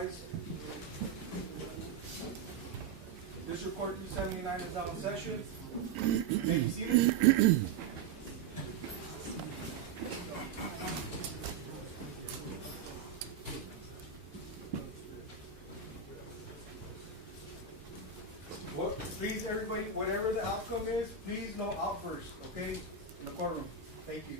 rise. District Court 279 is now in session. You may be seated. Please, everybody, whatever the outcome is, please no outbursts, okay? In the courtroom. Thank you.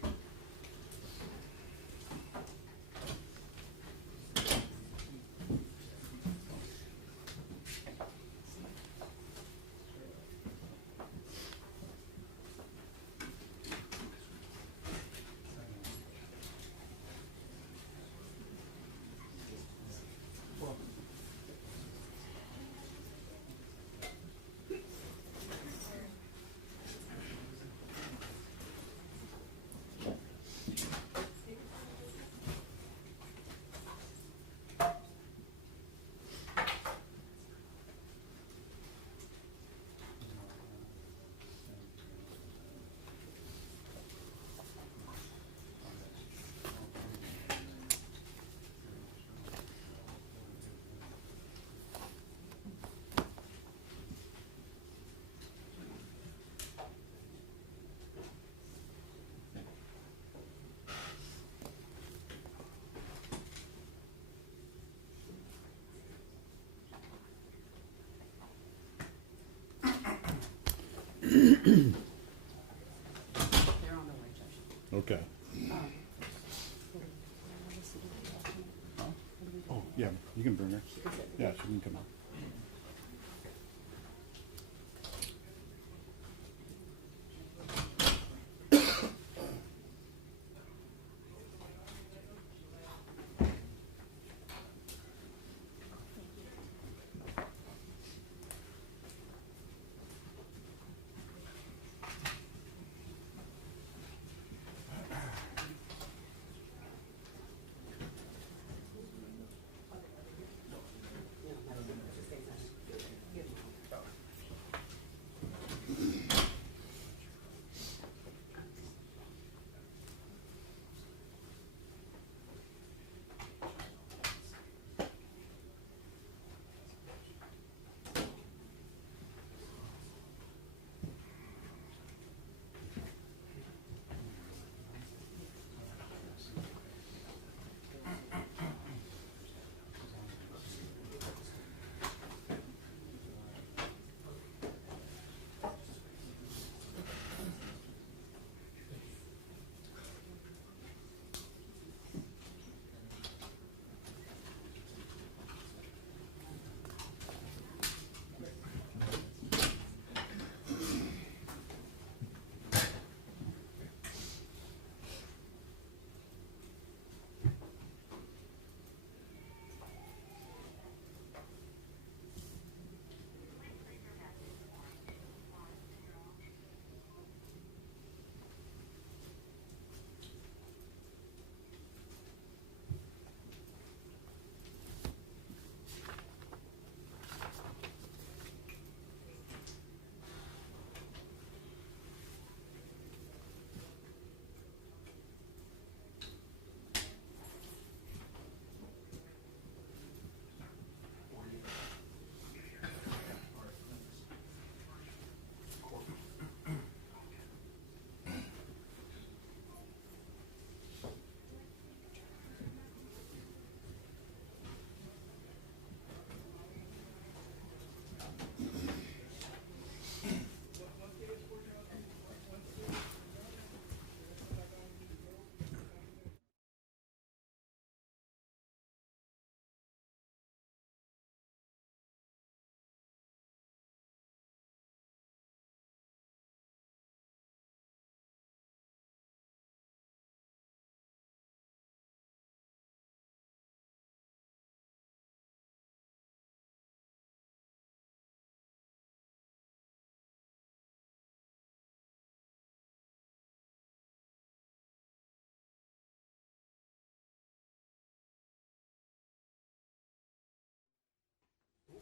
They're on the way, Judge. Okay. Oh, yeah, you can bring her. Yeah, she can come out.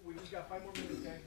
We just got 5 more minutes, guys.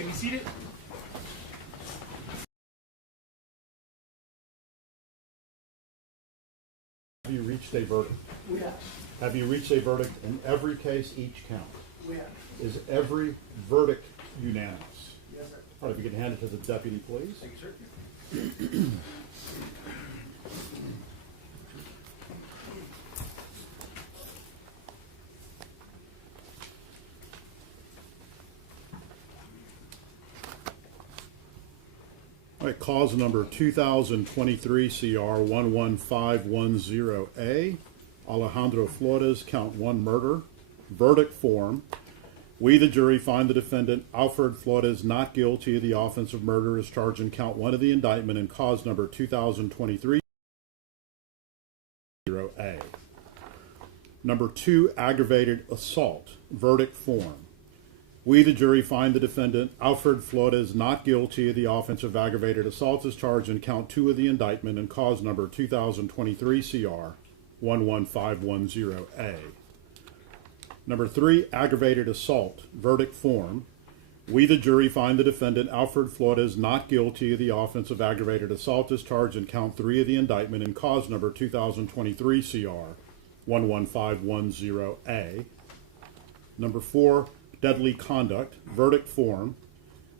may be seated. Have you reached a verdict? We have. Have you reached a verdict in every case, each count? We have. Is every verdict unanimous? Yes, sir. All right, if you can hand it to the deputy, please. Thank you, sir. All right, cause number 2023 CR 11510A, Alejandro Flores, count 1 murder, verdict form. We, the jury, find the defendant, Alfred Flores, not guilty of the offense of murder as charged in count 1 of the indictment in cause number 2023 A. Number 2, aggravated assault, verdict form. We, the jury, find the defendant, Alfred Flores, not guilty of the offense of aggravated assault as charged in count 2 of the indictment in cause number 2023 CR 11510A. Number 3, aggravated assault, verdict form. We, the jury, find the defendant, Alfred Flores, not guilty of the offense of aggravated assault as charged in count 3 of the indictment in cause number 2023 CR 11510A. Number 4, deadly conduct, verdict form.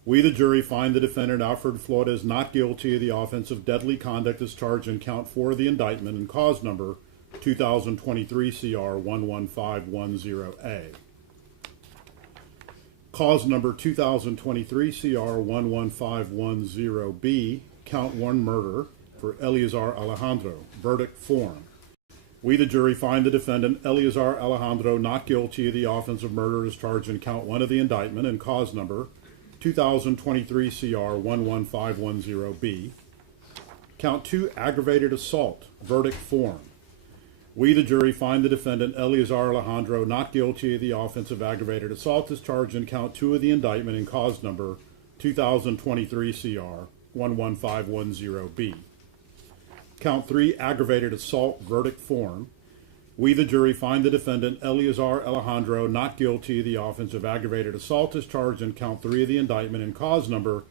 We, the jury, find the defendant, Alfred Flores, not guilty of the offense of deadly conduct as charged in count 4 of the indictment in cause number 2023 CR 11510A. Cause number 2023 CR 11510B, count 1 murder for Eleazar Alejandro, verdict form. We, the jury, find the defendant, Eleazar Alejandro, not guilty of the offense of murder as charged in count 1 of the indictment and cause number 2023 CR 11510B. Count 2, aggravated assault, verdict form. We, the jury, find the defendant, Eleazar Alejandro, not guilty of the offense of aggravated assault as charged in count 2 of the indictment and cause number 2023 CR 11510B. Count 3, aggravated assault, verdict form. We, the jury, find the defendant, Eleazar Alejandro, not guilty of the offense of aggravated assault as charged in count 3 of the indictment and cause number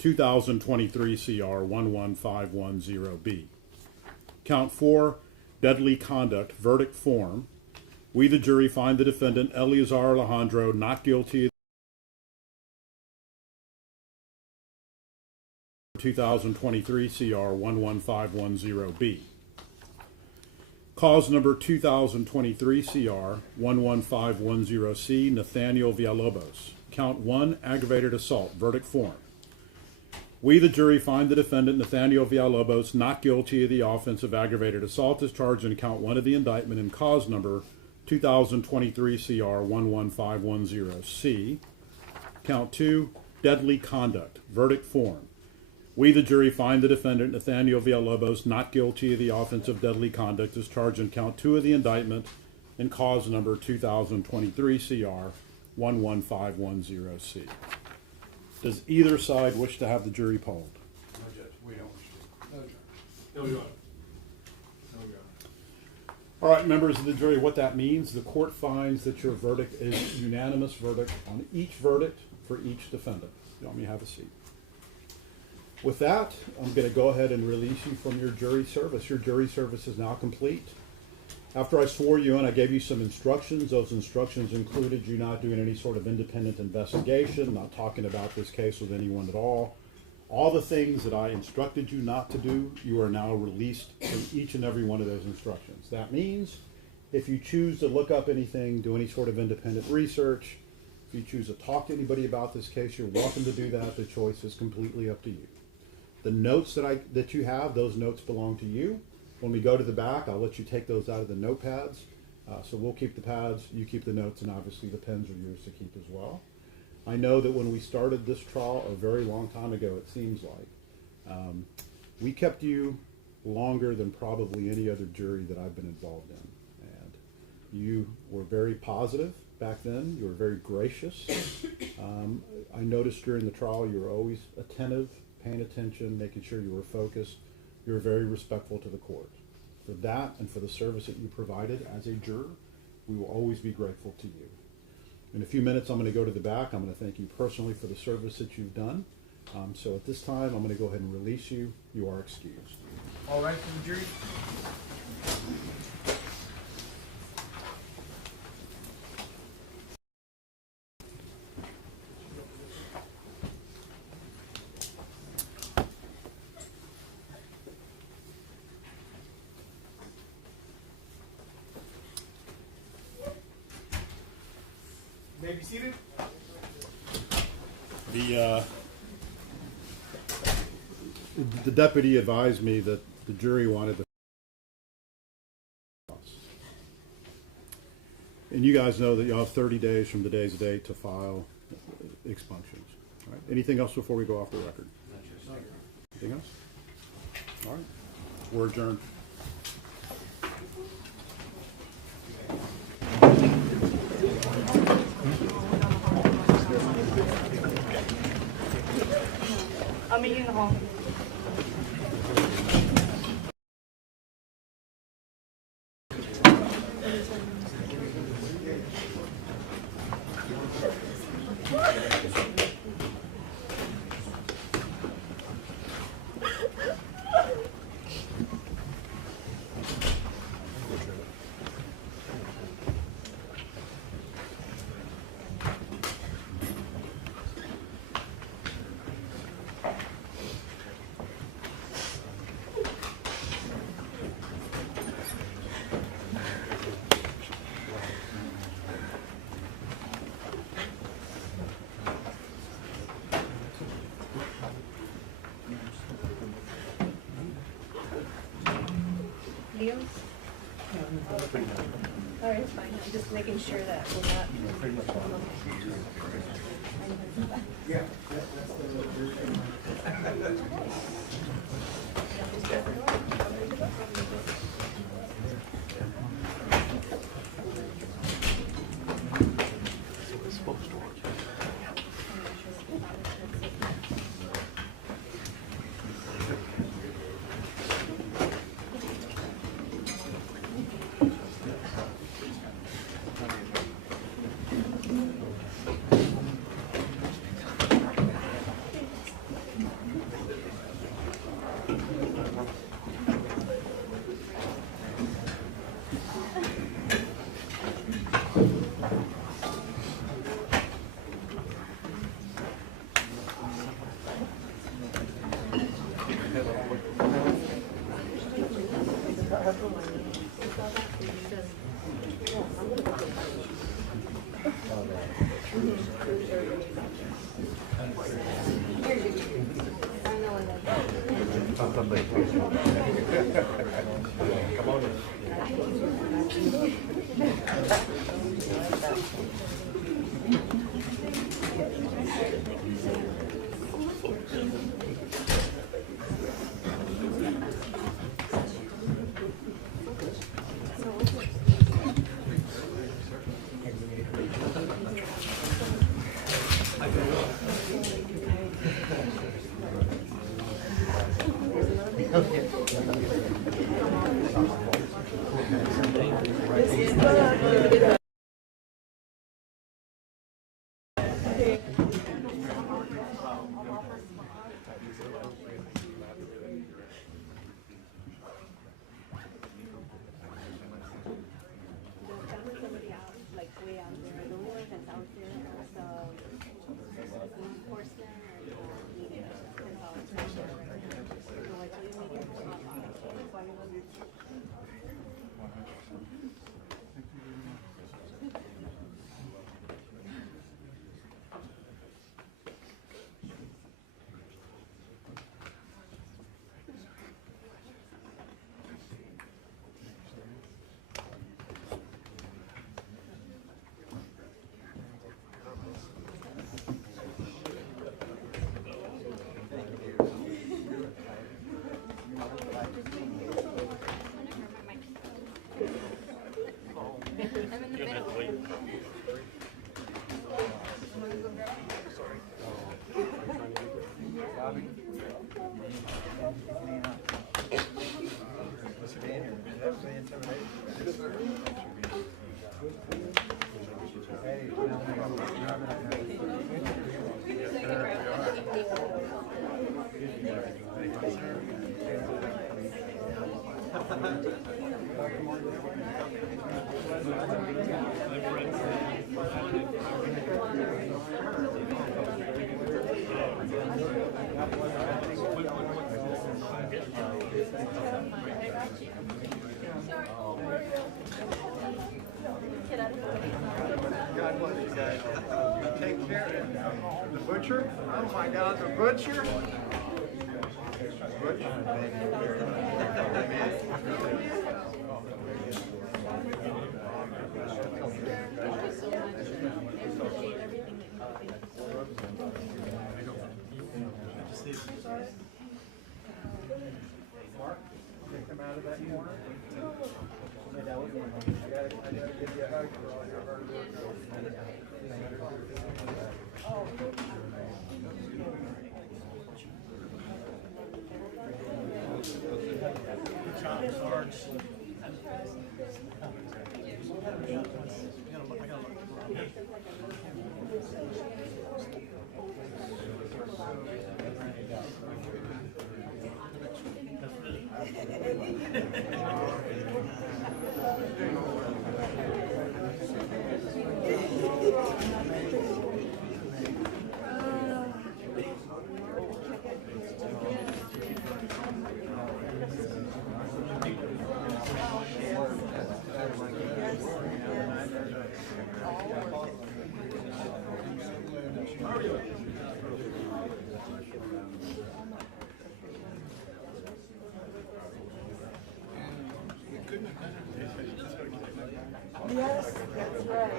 2023 CR 11510B. Count 4, deadly conduct, verdict form. We, the jury, find the defendant, Eleazar Alejandro, not guilty of 2023 CR 11510B. Cause number 2023 CR 11510C, Nathaniel Villalobos. Count 1, aggravated assault, verdict form. We, the jury, find the defendant, Nathaniel Villalobos, not guilty of the offense of aggravated assault as charged in count 1 of the indictment in cause number 2023 CR 11510C. Count 2, deadly conduct, verdict form. We, the jury, find the defendant, Nathaniel Villalobos, not guilty of the offense of deadly conduct as charged in count 2 of the indictment in cause number 2023 CR 11510C. Does either side wish to have the jury polled? No, Judge, we don't wish to. No, Judge. No, Your Honor. No, Your Honor. All right, members of the jury, what that means, the court finds that your verdict is unanimous verdict on each verdict for each defendant. You want me to have a seat? With that, I'm going to go ahead and release you from your jury service. Your jury service is now complete. After I swore you in, I gave you some instructions. Those instructions included you not doing any sort of independent investigation, not talking about this case with anyone at all. All the things that I instructed you not to do, you are now released from each and every one of those instructions. That means if you choose to look up anything, do any sort of independent research, if you choose to talk to anybody about this case, you're welcome to do that. The choice is completely up to you. The notes that you have, those notes belong to you. When we go to the back, I'll let you take those out of the notepads. So we'll keep the pads, you keep the notes, and obviously the pens are yours to keep as well. I know that when we started this trial a very long time ago, it seems like, we kept you longer than probably any other jury that I've been involved in. And you were very positive back then. You were very gracious. I noticed during the trial you were always attentive, paying attention, making sure you were focused. You were very respectful to the court. For that and for the service that you provided as a juror, we will always be grateful to you. In a few minutes, I'm going to go to the back. I'm going to thank you personally for the service that you've done. So at this time, I'm going to go ahead and release you. You are excused. All right, from the jury. May be seated. The deputy advised me that the jury wanted the. And you guys know that you have 30 days from today's date to file expunctions. All right. Anything else before we go off the record? Anything else? All right. We're adjourned. I'll meet you in the hall. Leo's? All right, it's fine. I'm just making sure that we're not. Yeah, that's the jury. God bless you guys. Take care. The butcher? Oh my God, the butcher? Mark, take them out of that corner. I gotta give you a hug for all your hard work. Yes, that's right.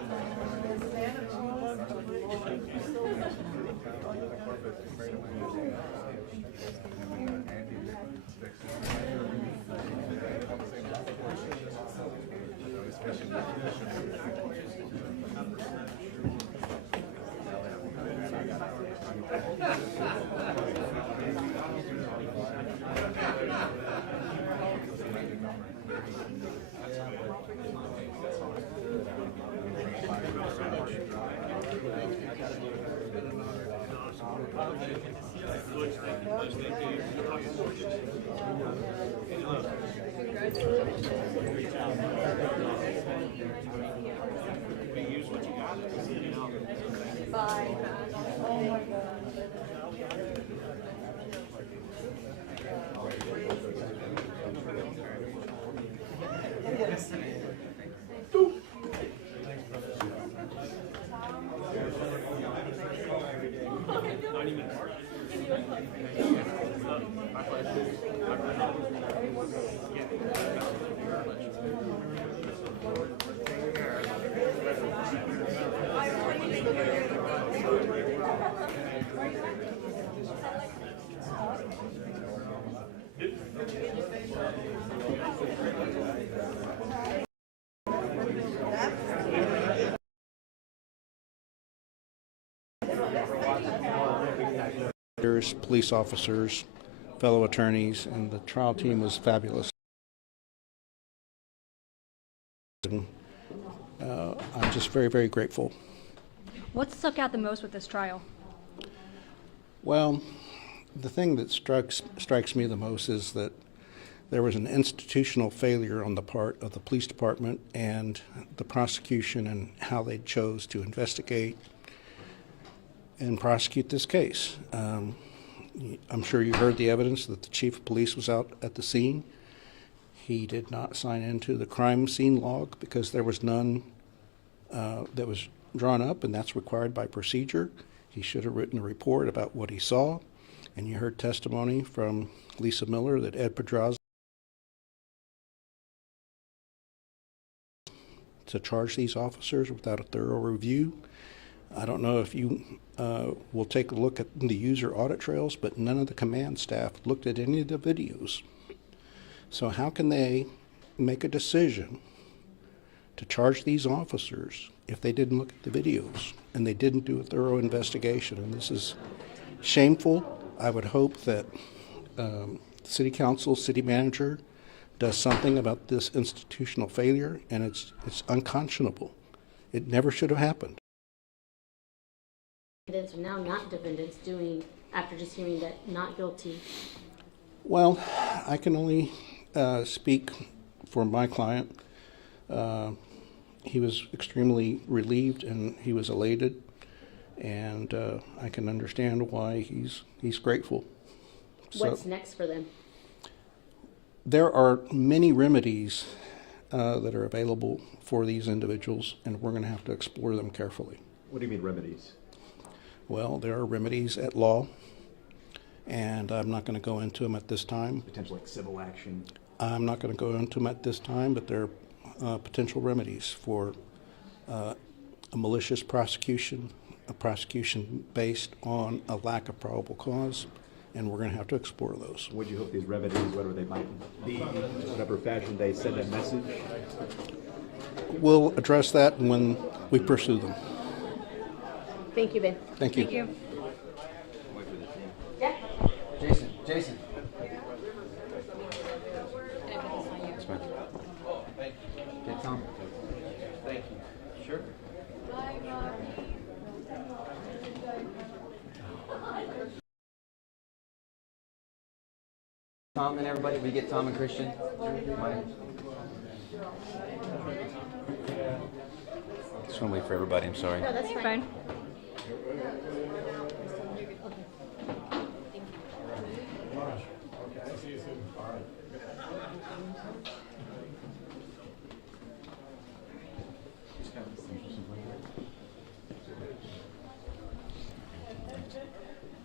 Bye. Oh my God. Police officers, fellow attorneys, and the trial team was fabulous. I'm just very, very grateful. What stuck out the most with this trial? Well, the thing that strikes me the most is that there was an institutional failure on the part of the police department and the prosecution and how they chose to investigate and prosecute this case. I'm sure you heard the evidence that the chief of police was out at the scene. He did not sign into the crime scene log because there was none that was drawn up, and that's required by procedure. He should have written a report about what he saw. And you heard testimony from Lisa Miller that Ed Pedraza to charge these officers without a thorough review. I don't know if you will take a look at the user audit trails, but none of the command staff looked at any of the videos. So how can they make a decision to charge these officers if they didn't look at the videos and they didn't do a thorough investigation? And this is shameful. I would hope that city council, city manager does something about this institutional failure, and it's unconscionable. It never should have happened. Defendants are now not defendants doing after just hearing that not guilty? Well, I can only speak for my client. He was extremely relieved and he was elated, and I can understand why he's grateful. What's next for them? There are many remedies that are available for these individuals, and we're going to have to explore them carefully. What do you mean remedies? Well, there are remedies at law, and I'm not going to go into them at this time. Potential like civil action? I'm not going to go into them at this time, but there are potential remedies for a malicious prosecution, a prosecution based on a lack of probable cause, and we're going to have to explore those. Would you hope these remedies, whatever they might be, whatever fashion they send that message? We'll address that when we pursue them. Thank you, Ben. Thank you. Thank you. Yeah. Jason. Get Tom. Thank you. Sure. Tom and everybody, we get Tom and Christian. Just want to wait for everybody, I'm sorry. No, that's fine. Fine.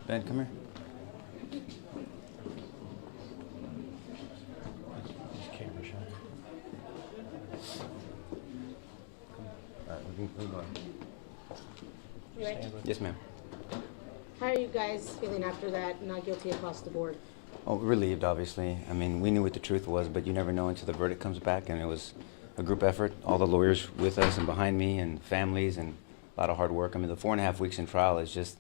Ben, come here. You ready? Yes, ma'am. How are you guys feeling after that not guilty across the board? Oh, relieved, obviously. I mean, we knew what the truth was, but you never know until the verdict comes back, and it was a group effort. All the lawyers with us and behind me, and families, and a lot of hard work. I mean, the 4.5 weeks in trial is just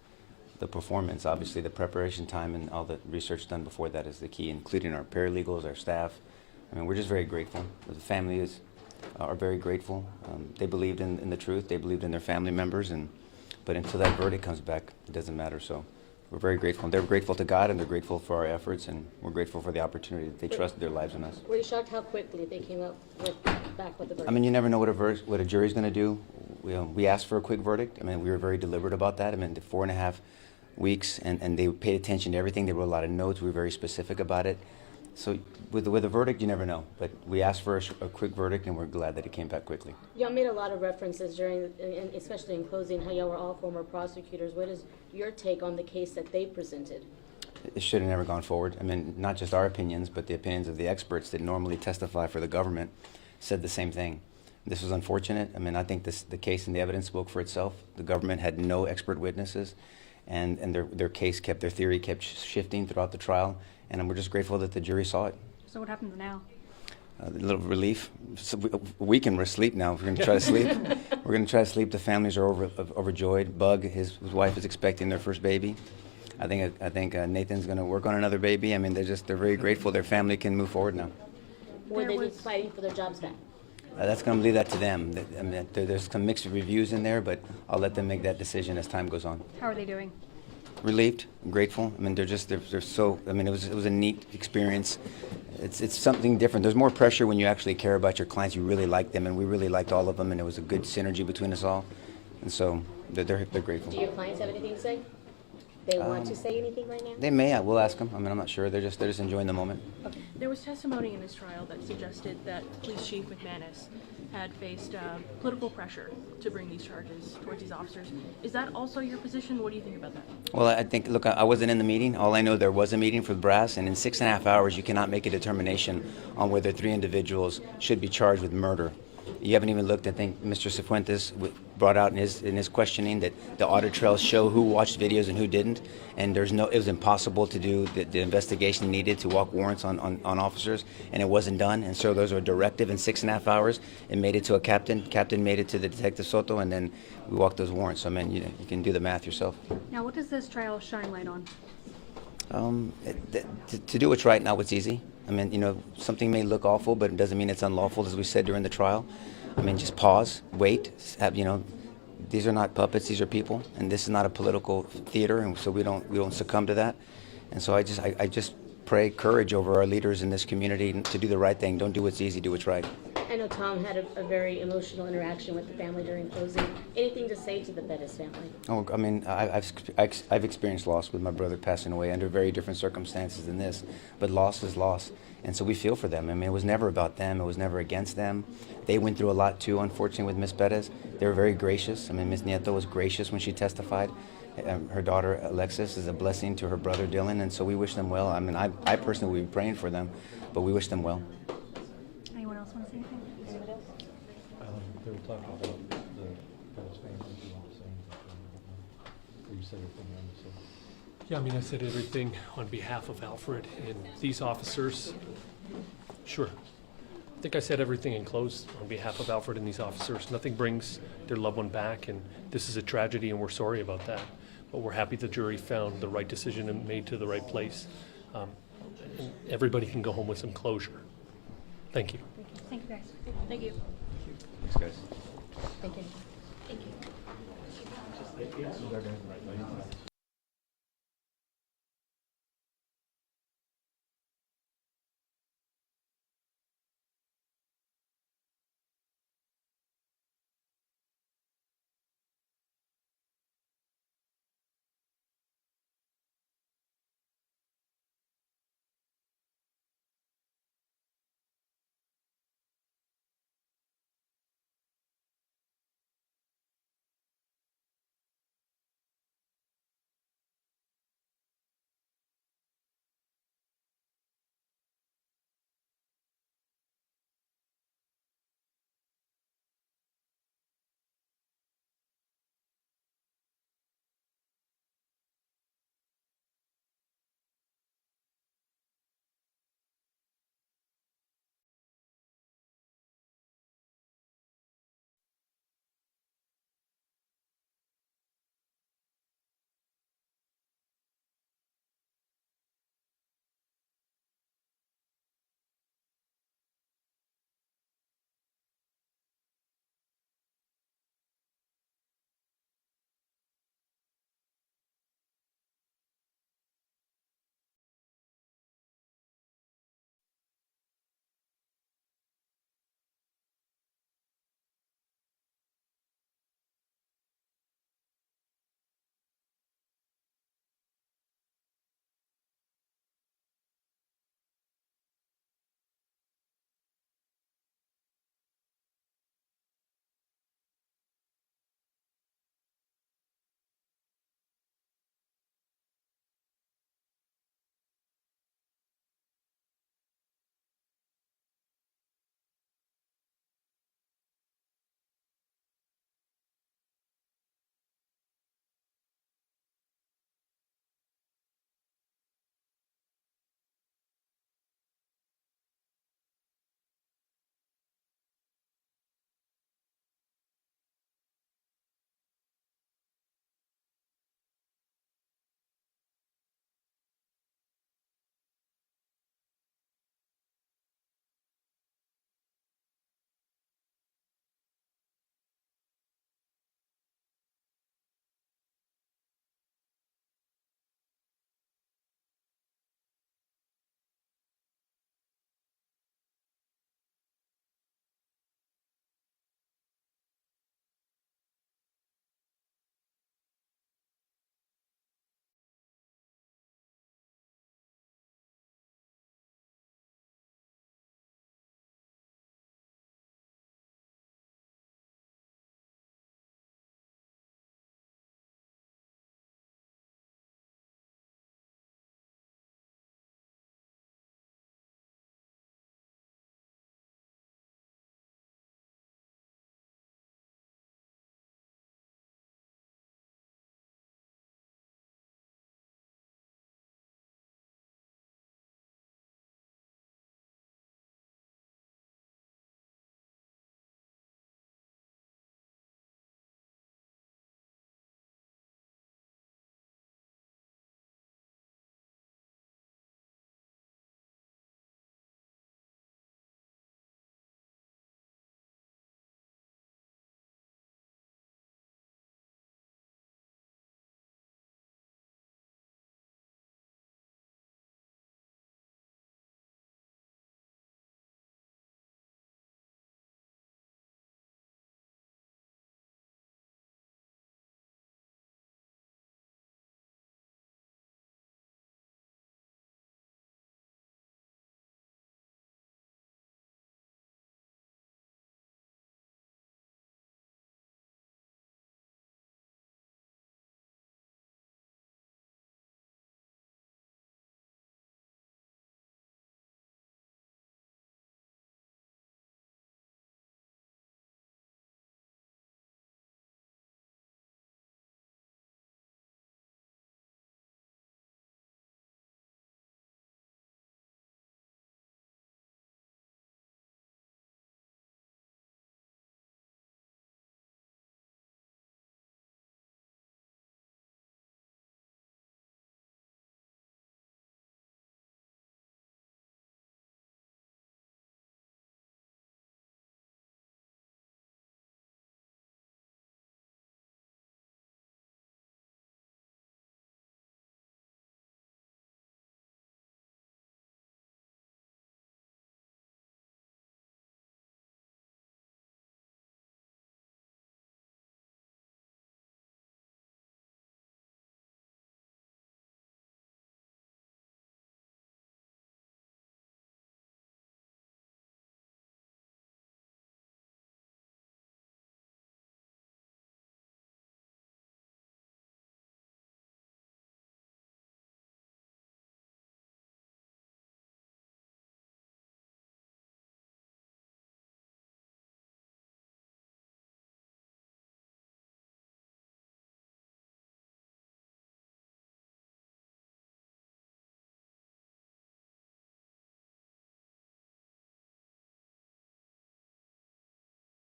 the performance. Obviously, the preparation time and all the research done before that is the key, including our paralegals, our staff. I mean, we're just very grateful. The family are very grateful. They believed in the truth. They believed in their family members, but until that verdict comes back, it doesn't matter. So we're very grateful. And they're grateful to God, and they're grateful for our efforts, and we're grateful for the opportunity that they trusted their lives in us. Were you shocked how quickly they came up back with the verdict? I mean, you never know what a jury's going to do. We asked for a quick verdict. I mean, we were very deliberate about that. I mean, the 4.5 weeks, and they paid attention to everything. They wrote a lot of notes. We were very specific about it. So with a verdict, you never know. But we asked for a quick verdict, and we're glad that it came back quickly. Y'all made a lot of references during, and especially in closing, how y'all were all former prosecutors. What is your take on the case that they presented? It should have never gone forward. I mean, not just our opinions, but the opinions of the experts that normally testify for the government said the same thing. This was unfortunate. I mean, I think the case and the evidence spoke for itself. The government had no expert witnesses, and their theory kept shifting throughout the trial, and we're just grateful that the jury saw it. So what happens now? A little relief. So we can sleep now. We're going to try to sleep. We're going to try to sleep. The families are overjoyed. Bug, his wife, is expecting their first baby. I think Nathan's going to work on another baby. I mean, they're very grateful. Their family can move forward now. Will they be fighting for their jobs back? That's going to leave that to them. I mean, there's some mixed reviews in there, but I'll let them make that decision as time goes on. How are they doing? Relieved, grateful. I mean, they're so. I mean, it was a neat experience. It's something different. There's more pressure when you actually care about your clients. You really like them, and we really liked all of them, and it was a good synergy between us all. And so they're grateful. Do your clients have anything to say? They want to say anything right now? They may. We'll ask them. I mean, I'm not sure. They're just enjoying the moment. Okay. There was testimony in this trial that suggested that Police Chief McManus had faced political pressure to bring these charges towards these officers. Is that also your position? What do you think about that? Well, I think, look, I wasn't in the meeting. All I know, there was a meeting for the brass, and in 6.5 hours, you cannot make a determination on whether 3 individuals should be charged with murder. You haven't even looked. I think Mr. Cifuentes brought out in his questioning that the audit trails show who watched videos and who didn't, and it was impossible to do the investigation needed to walk warrants on officers, and it wasn't done. And so those were directive in 6.5 hours. It made it to a captain. Captain made it to the Detective Soto, and then we walked those warrants. So, I mean, you can do the math yourself. Now, what does this trial shine light on? To do what's right, not what's easy. I mean, something may look awful, but it doesn't mean it's unlawful, as we said during the trial. I mean, just pause, wait, these are not puppets, these are people, and this is not a political theater, and so we don't succumb to that. And so I just pray courage over our leaders in this community to do the right thing. Don't do what's easy, do what's right. I know Tom had a very emotional interaction with the family during closing. Anything to say to the Perez family? Oh, I mean, I've experienced loss with my brother passing away under very different circumstances than this, but loss is loss, and so we feel for them. I mean, it was never about them. It was never against them. They went through a lot too, unfortunately, with Miss Perez. They were very gracious. I mean, Miss Nieto was gracious when she testified. Her daughter Alexis is a blessing to her brother Dylan, and so we wish them well. I mean, I personally will be praying for them, but we wish them well. Anyone else want to say anything? They were talking about the Perez family. You said everything you wanted to say. Yeah, I mean, I said everything on behalf of Alfred and these officers. Sure. I think I said everything in close on behalf of Alfred and these officers. Nothing brings their loved one back, and this is a tragedy, and we're sorry about that. But we're happy the jury found the right decision and made to the right place. And everybody can go home with some closure. Thank you. Thank you, guys. Thank you. Thanks, guys. Thank you. Thank you.